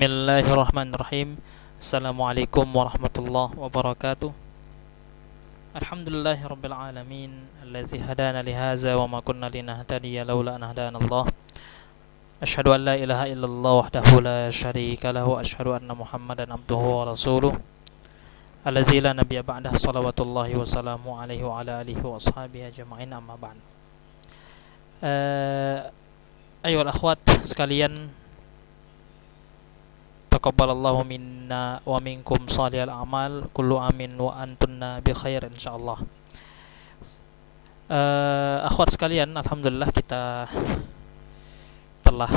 Bismillahirrahmanirrahim. Assalamualaikum warahmatullahi wabarakatuh. Alhamdulillahirabbil alamin allazi hadana li hadza wa ma kunna linahtadiya laula an hadanallah. Asyhadu an la ilaha illallah wahdahu la syarika lahu wa asyhadu anna Muhammadan abduhu wa rasuluh. Allazi la nabiyya ba'dah salawatullahi wa salamu alaihi wa ala alihi wa ashabihi ajma'in amma ba'd. Ayolah akhwat sekalian, taqabbalallahu minna wa minkum shalihal a'mal, kullu amin wa antunna bi khair insyaallah. Akhwat sekalian, alhamdulillah kita telah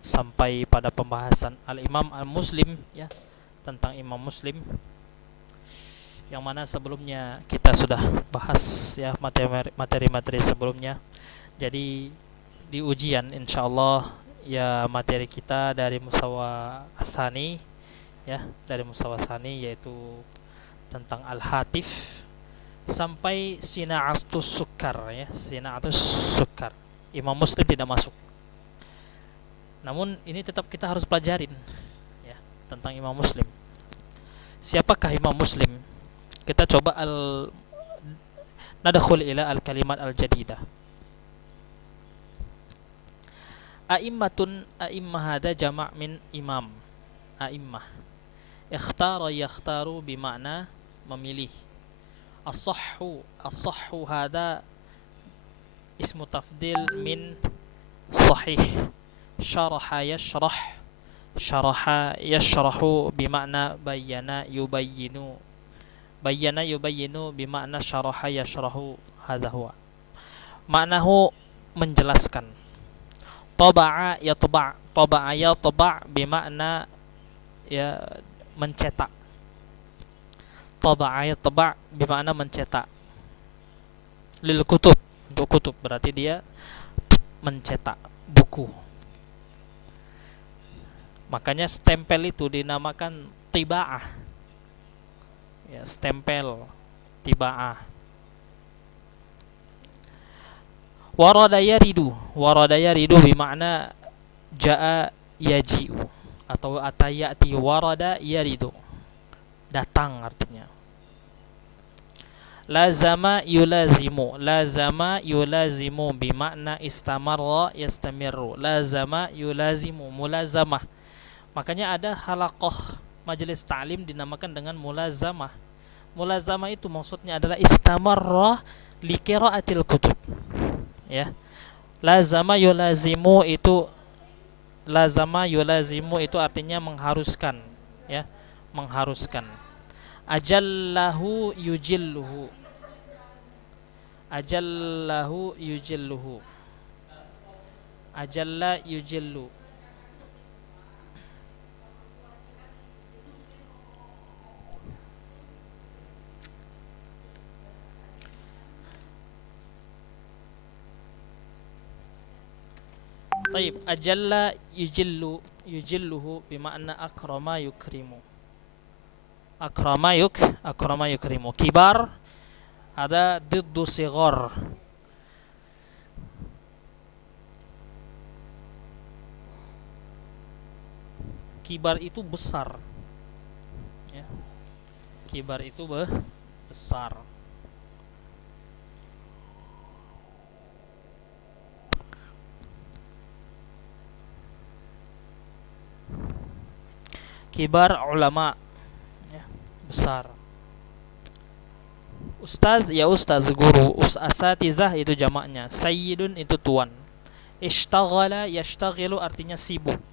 sampai pada pembahasan Al-Imam Al-Muslim ya, tentang Imam Muslim, yang mana sebelumnya kita sudah bahas ya materi-materi sebelumnya. Jadi di ujian insyaallah ya materi kita dari mustawa tsani ya, dari mustawa tsani yaitu tentang al-hatif sampai sina'atus sukar ya, sina'atus sukar. Imam Muslim tidak masuk. Namun ini tetap kita harus pelajarin ya tentang Imam Muslim. Siapakah Imam Muslim? Kita coba nadkhul ila al-kalimat al-jadidah. A'immatun, a'immah hada jama' min imam. A'immah ikhtara yakhtaru bimakna memilih. As-sahhu hada ismu tafdil min sahih. Syaraha yashrahu bimakna bayyana yubayyinu. Bayyana yubayyinu bimakna syaraha yashrahu, hadha huwa. Maknahu menjelaskan. Taba'a yatba' bimakna ya mencetak. Taba'a yatba' bimakna mencetak. Lil kutub, untuk kutub berarti dia mencetak buku. Makanya stempel itu dinamakan tiba'ah. Ya, stempel tiba'ah. Warada yaridu bimakna ja'a yaji'u atau atayati. Warada yaridu, datang artinya. Lazama yulazimu bimakna istamarra yastamirru. Lazama yulazimu, mulazamah. Makanya ada halaqah majelis ta'lim dinamakan dengan mulazamah. Mulazamah itu maksudnya adalah istamarra li qiraatil kutub. Ya, lazama yulazimu itu artinya mengharuskan ya, mengharuskan. Ajallahu yujilluhu ajalla yujillu. Taib, ajalla yujilluhu bimakna akrama yukrimu. Akrama yukrimu. Kibar ada diddu sighar. Kibar itu besar ya. Kibar itu besar. Kibar ulama ya, besar. Ustaz ya ustaz, guru. Asatizah itu jamaknya. Sayyidun itu tuan. Ishtaghala yashtaghilu artinya sibuk.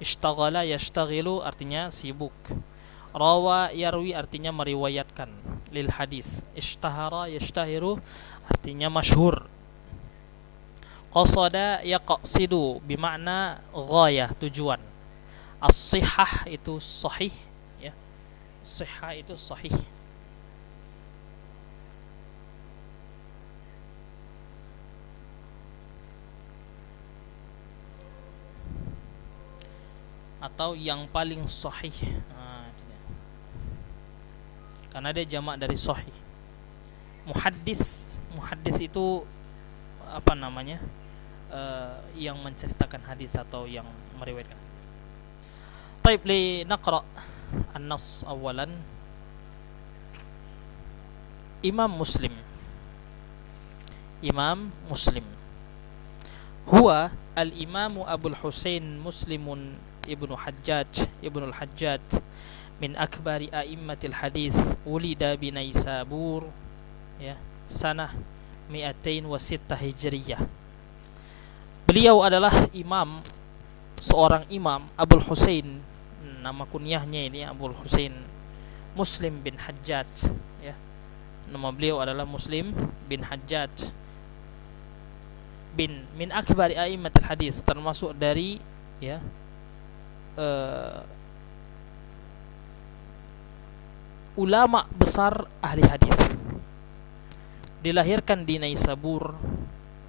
Ishtaghala yashtaghilu artinya sibuk. Rawa yarwi artinya meriwayatkan. Lil hadis. Ishtahara yashtahiru artinya masyhur. Qasada yaqsidu bimakna ghayah, tujuan. As-sihah itu sahih ya. Sihah itu sahih. Atau yang paling sahih. Karena dia jamak dari sahih. Muhaddis itu apa namanya? Yang menceritakan hadis atau yang meriwayatkan. طيب لنقرأ النص أولا. إمام مسلم هو الإمام أبو الحسين مسلم ابن الحجاج من أكبر أئمة الحديث ولد بنيسابور سنة 206 Hijriyah. Beliau adalah seorang imam Abul Husain, nama kunyahnya ini Abul Husain Muslim bin Hajjaj, ya. Nama beliau adalah Muslim bin Hajjaj bin min akbari a'immatul hadis, termasuk dari ulama besar ahli hadis. Dilahirkan di Naisabur,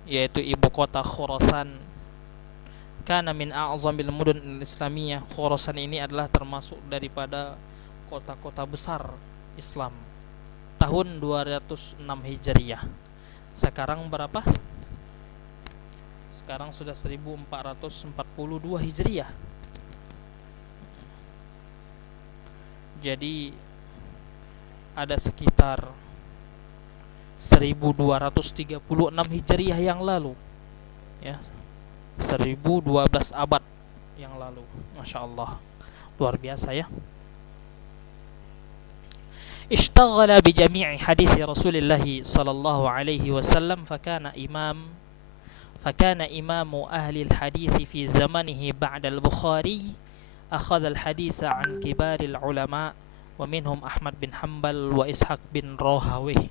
yaitu ibu kota Khurasan. Kana min a'zamil mudun al-islamiyah. Khurasan ini adalah termasuk daripada kota-kota besar Islam. Tahun 206 Hijriyah. Sekarang berapa? Sekarang sudah 1442 Hijriyah. Jadi ada sekitar 1236 Hijriyah yang lalu, ya, 1012 abad yang lalu. Masya Allah, luar biasa ya. Ishtaghala bi jami'i hadits Rasulullah sallallahu alaihi wasallam fakana imamu ahli al-hadits fi zamanihi ba'da al-Bukhari akhadha al-hadits an kibaril ulama wa minhum Ahmad bin Hanbal wa Ishaq bin Rahawih,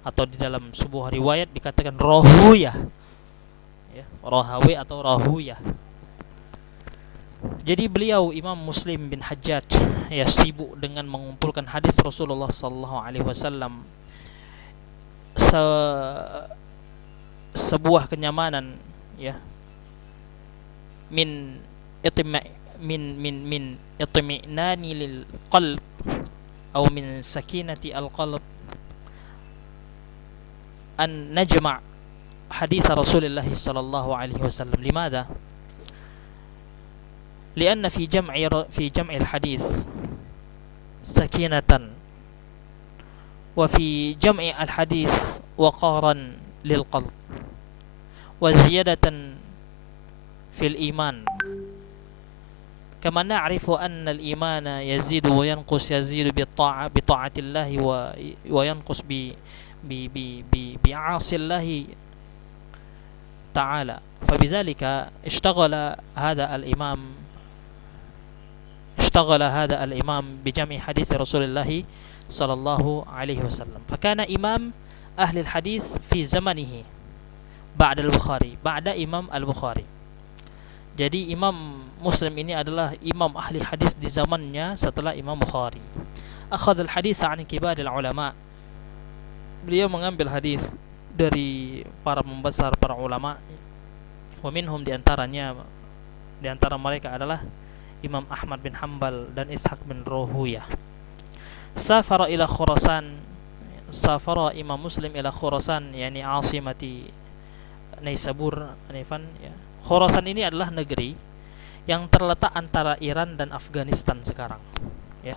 atau di dalam sebuah riwayat dikatakan Rahuyah, ya, Rahawi atau Rahuyah. Jadi beliau Imam Muslim bin Hajjaj, ya, sibuk dengan mengumpulkan hadis Rasulullah sallallahu alaihi wasallam. Sebuah kenyamanan, ya, min itmi'nani lil qalb atau min sakinati al qalb an najma' hadis Rasulullah sallallahu alaihi wasallam. Limadha? لأن في جمع الحديث سكينة وفي جمع الحديث وقارا للقلب وزيادة في الإيمان، كما نعرف أن الإيمان يزيد وينقص، يزيد بطاعة الله وينقص بعاصي الله تعالى. فبذلك اشتغل هذا الإمام بجمع حديث رسول الله صلى الله عليه وسلم، فكان إمام أهل الحديث في زمنه بعد إمام البخاري. Jadi Imam Muslim ini adalah imam ahli hadis di zamannya setelah Imam Bukhari. Akhadha al-hadits 'an kibaril ulama. Beliau mengambil hadis dari para pembesar, para ulama. Wa minhum, di antara mereka adalah Imam Ahmad bin Hanbal dan Ishaq bin Rahuyah. Safara Imam Muslim ila Khurasan, yani asimati Naisabur anifan, ya. Khurasan ini adalah negeri yang terletak antara Iran dan Afghanistan sekarang, ya.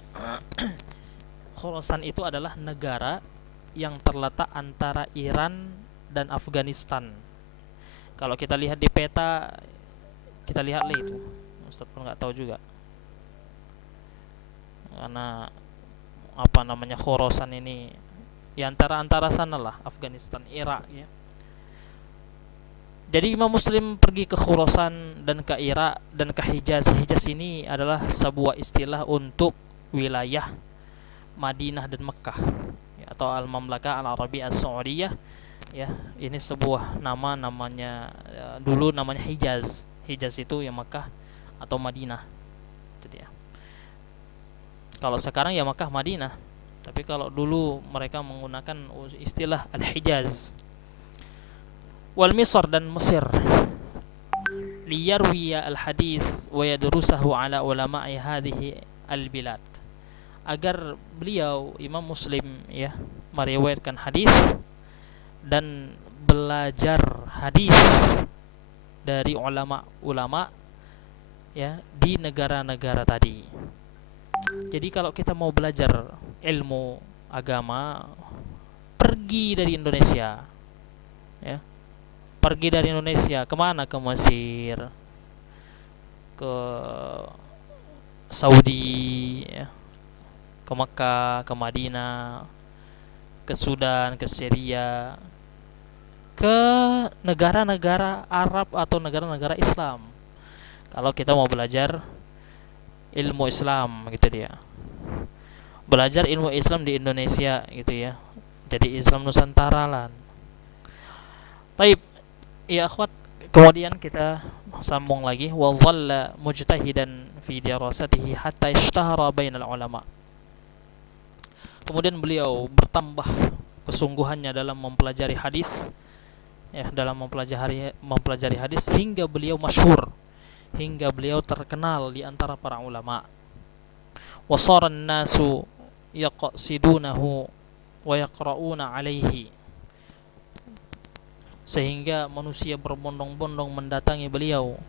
Khurasan itu adalah negara yang terletak antara Iran dan Afghanistan. Kalau kita lihat di peta, kita lihatlah itu. Ustaz pun nggak tahu juga, karena Khurasan ini ya antara sana lah, Afghanistan, Irak, ya. Jadi Imam Muslim pergi ke Khurasan dan ke Irak dan ke Hijaz. Hijaz ini adalah sebuah istilah untuk wilayah Madinah dan Mekah, ya, atau Al-Mamlakah Al-Arabiyah As-Saudiyah, ya. Ini sebuah namanya dulu namanya Hijaz. Hijaz itu ya Mekah atau Madinah, itu dia. Kalau sekarang ya Mekah Madinah, tapi kalau dulu mereka menggunakan istilah Al-Hijaz. Wal Misr, dan Mesir, liyarwiya al-hadis wa yadrusahu ala ulama'i hadhihi al-bilad, agar beliau Imam Muslim, ya, meriwayatkan hadis dan belajar hadis dari ulama-ulama ya di negara-negara tadi. Jadi kalau kita mau belajar ilmu agama, pergi dari Indonesia, ya. Pergi dari Indonesia kemana? Ke Mesir, ke Saudi, ya. Ke Mekah, ke Madinah, ke Sudan, ke Syria, ke negara-negara Arab atau negara-negara Islam. Kalau kita mau belajar ilmu Islam gitu dia. Belajar ilmu Islam di Indonesia gitu ya. Jadi Islam Nusantara lah. Taib, ya akhwat, kemudian kita sambung lagi, wa dhalla mujtahidan fi dirasatihi hatta ishtahara bainal ulama. Kemudian beliau bertambah kesungguhannya dalam mempelajari hadis, ya, dalam mempelajari hadis hingga beliau masyhur, hingga beliau terkenal di antara para ulama. Wasara an-nasu yaqsidunahu wa yaqra'una alaihi, sehingga manusia berbondong-bondong mendatangi beliau,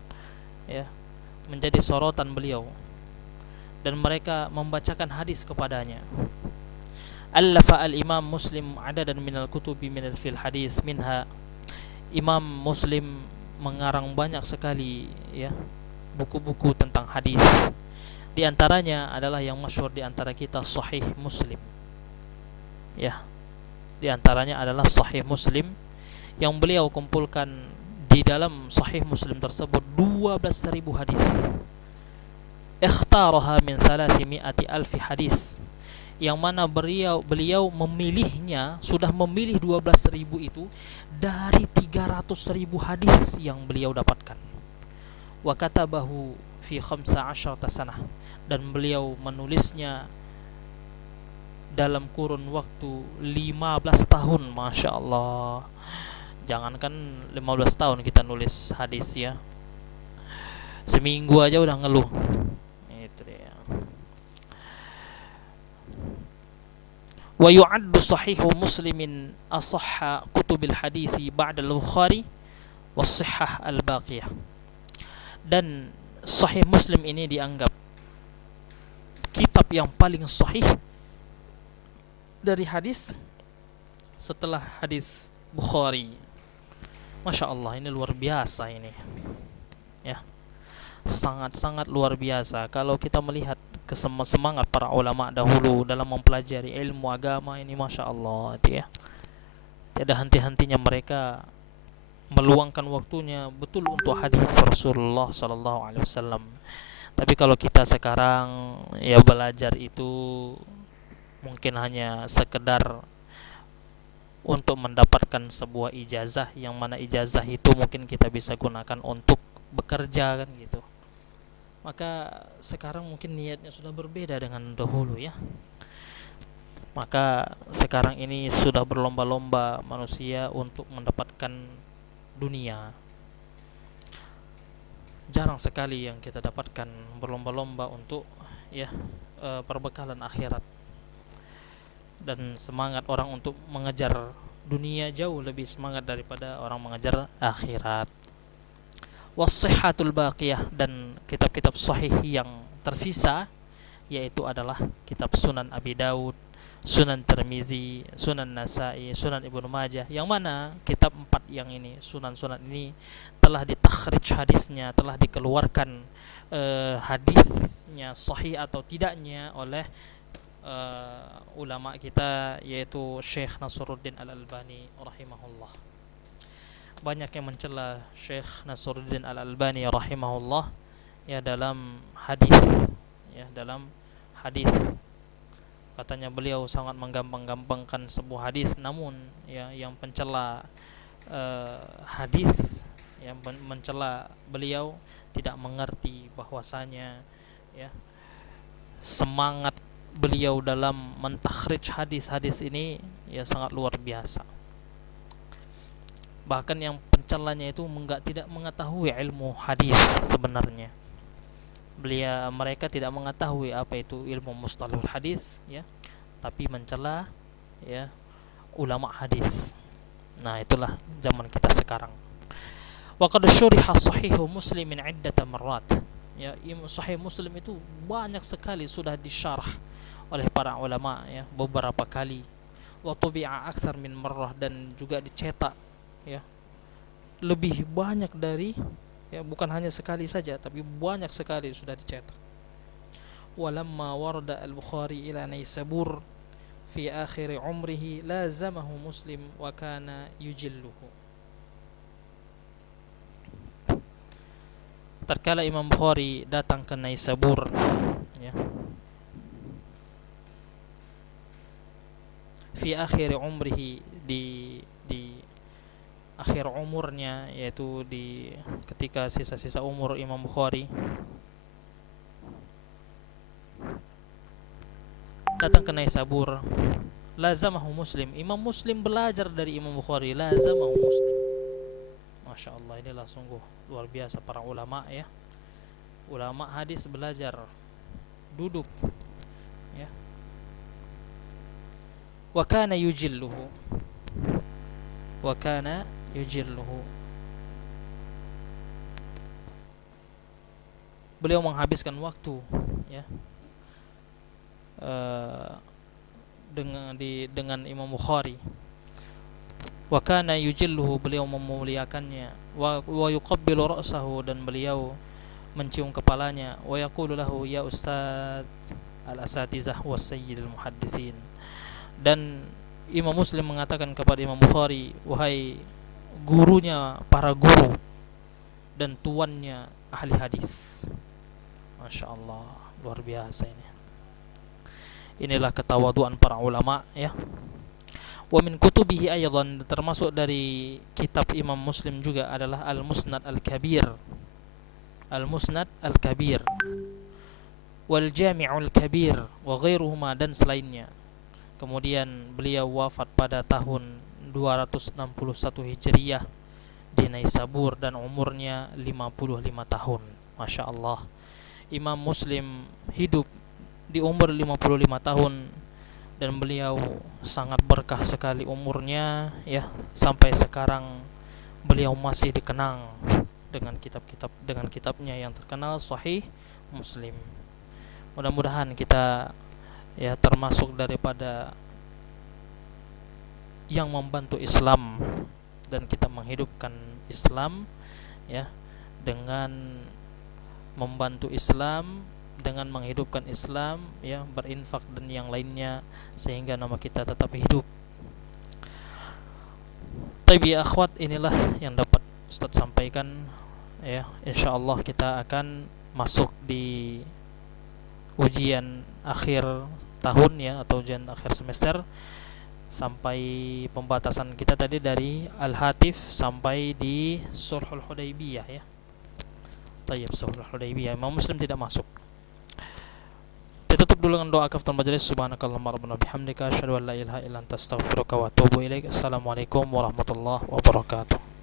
ya, menjadi sorotan beliau, dan mereka membacakan hadis kepadanya. Allafa al-Imam Muslim adadan minal kutubi minal fil hadis minha, Imam Muslim mengarang banyak sekali, ya, buku-buku tentang hadis. Di antaranya adalah yang masyhur di antara kita, Sahih Muslim. Ya, di antaranya adalah Sahih Muslim yang beliau kumpulkan di dalam Sahih Muslim tersebut 12.000 hadis. Ikhtaraha min 300,000 hadis, yang mana beliau memilihnya, sudah memilih 12.000 itu dari 300.000 hadis yang beliau dapatkan. Wa katabahu fi 15 sanah, dan beliau menulisnya dalam kurun waktu 15 tahun. Masya Allah, jangankan 15 tahun kita nulis hadis, ya, seminggu aja udah ngeluh. Itu dia. Wa yu'addu sahihu muslimin asahha kutubil hadisi ba'da al-Bukhari was sihah al-baqiyah. Dan Sahih Muslim ini dianggap kitab yang paling sahih dari hadis setelah hadis Bukhari. Masya Allah, ini luar biasa ini, ya, sangat-sangat luar biasa. Kalau kita melihat semangat para ulama dahulu dalam mempelajari ilmu agama ini, Masya Allah, itu ya, tiada henti-hentinya mereka meluangkan waktunya betul untuk hadis Rasulullah Sallallahu Alaihi Wasallam. Tapi kalau kita sekarang, ya, belajar itu mungkin hanya sekedar untuk mendapatkan sebuah ijazah, yang mana ijazah itu mungkin kita bisa gunakan untuk bekerja, kan gitu. Maka sekarang mungkin niatnya sudah berbeda dengan dahulu, ya. Maka sekarang ini sudah berlomba-lomba manusia untuk mendapatkan dunia. Jarang sekali yang kita dapatkan berlomba-lomba untuk, ya, perbekalan akhirat. Dan semangat orang untuk mengejar dunia jauh lebih semangat daripada orang mengejar akhirat. Wassihatul baqiyah, dan kitab-kitab sahih yang tersisa yaitu adalah kitab Sunan Abi Daud, Sunan Tirmizi, Sunan Nasai, Sunan Ibnu Majah, yang mana kitab 4 yang ini, sunan-sunan ini, telah ditakhrij hadisnya, telah dikeluarkan hadisnya sahih atau tidaknya oleh ulama kita, yaitu Syekh Nasruddin Al-Albani rahimahullah. Banyak yang mencela Syekh Nasruddin Al-Albani rahimahullah, ya, dalam hadis, ya, dalam hadis. Katanya beliau sangat menggampang-gampangkan sebuah hadis, namun, ya, yang pencela hadis, yang mencela beliau tidak mengerti bahwasanya, ya, semangat beliau dalam mentakhrij hadis-hadis ini, ya, sangat luar biasa. Bahkan yang pencelanya itu tidak mengetahui ilmu hadis sebenarnya. Mereka tidak mengetahui apa itu ilmu mustalahul hadis, ya, tapi mencela, ya, ulama hadis. Nah, itulah zaman kita sekarang. Wa qad syuriha sahihu Muslimin 'iddata marrat. ya, Sahih Muslim itu banyak sekali sudah disyarah oleh para ulama ya, beberapa kali. Wa tubi'a aktsar min marrah, dan juga dicetak ya lebih banyak dari, ya bukan hanya sekali saja tapi banyak sekali sudah dicetak. Walamma warada al-Bukhari ila Naisabur fi akhir umrihi lazamahu Muslim wa kana yujilluhu. Tatkala Imam Bukhari datang ke Naisabur ya, fi akhir umrihi, di akhir umurnya, yaitu di ketika sisa-sisa umur Imam Bukhari, datang ke Naisabur, lazamahu Muslim, Imam Muslim belajar dari Imam Bukhari, lazamahu Muslim. Masya Allah, inilah sungguh luar biasa para ulama ya. Ulama hadis belajar duduk ya. Wa kana yujilluhu, wa kana yujilluhu, beliau menghabiskan waktu ya dengan Imam Bukhari. Wa kana yujilluhu, beliau memuliakannya. Wa yuqabbilu ra'sahu, dan beliau mencium kepalanya. Wa yaqulu lahu ya ustaz al-asatizah was sayyidul muhaddisin, dan Imam Muslim mengatakan kepada Imam Bukhari, wahai gurunya para guru dan tuannya ahli hadis. Masya Allah, luar biasa ini. Inilah ketawaduan para ulama ya. Wa min kutubihi aydan, termasuk dari kitab Imam Muslim juga adalah Al-Musnad Al-Kabir, Al-Musnad Al-Kabir, wal Jami'ul Kabir wa ghairuhuma, dan selainnya. Kemudian beliau wafat pada tahun 261 Hijriyah di Naisabur dan umurnya 55 tahun. Masya Allah, Imam Muslim hidup di umur 55 tahun, dan beliau sangat berkah sekali umurnya ya, sampai sekarang beliau masih dikenang dengan kitabnya yang terkenal Sahih Muslim. Mudah-mudahan kita ya termasuk daripada yang membantu Islam, dan kita menghidupkan Islam ya, dengan membantu Islam, dengan menghidupkan Islam ya, berinfak dan yang lainnya, sehingga nama kita tetap hidup. Tapi akhwat, inilah yang dapat Ustaz sampaikan ya. Insyaallah kita akan masuk di ujian akhir tahun ya, atau ujian akhir semester, sampai pembatasan kita tadi dari Al-Hatif sampai di Sulhul Hudaybiyah ya. Tayyib, Sulhul Hudaybiyah Imam Muslim tidak masuk. Tutup dulu dengan doa kaftan majelis. Subhanakallahumma rabbana bihamdika asyhadu an la ilaha illa anta astaghfiruka wa atubu ilaik. Assalamualaikum warahmatullahi wabarakatuh.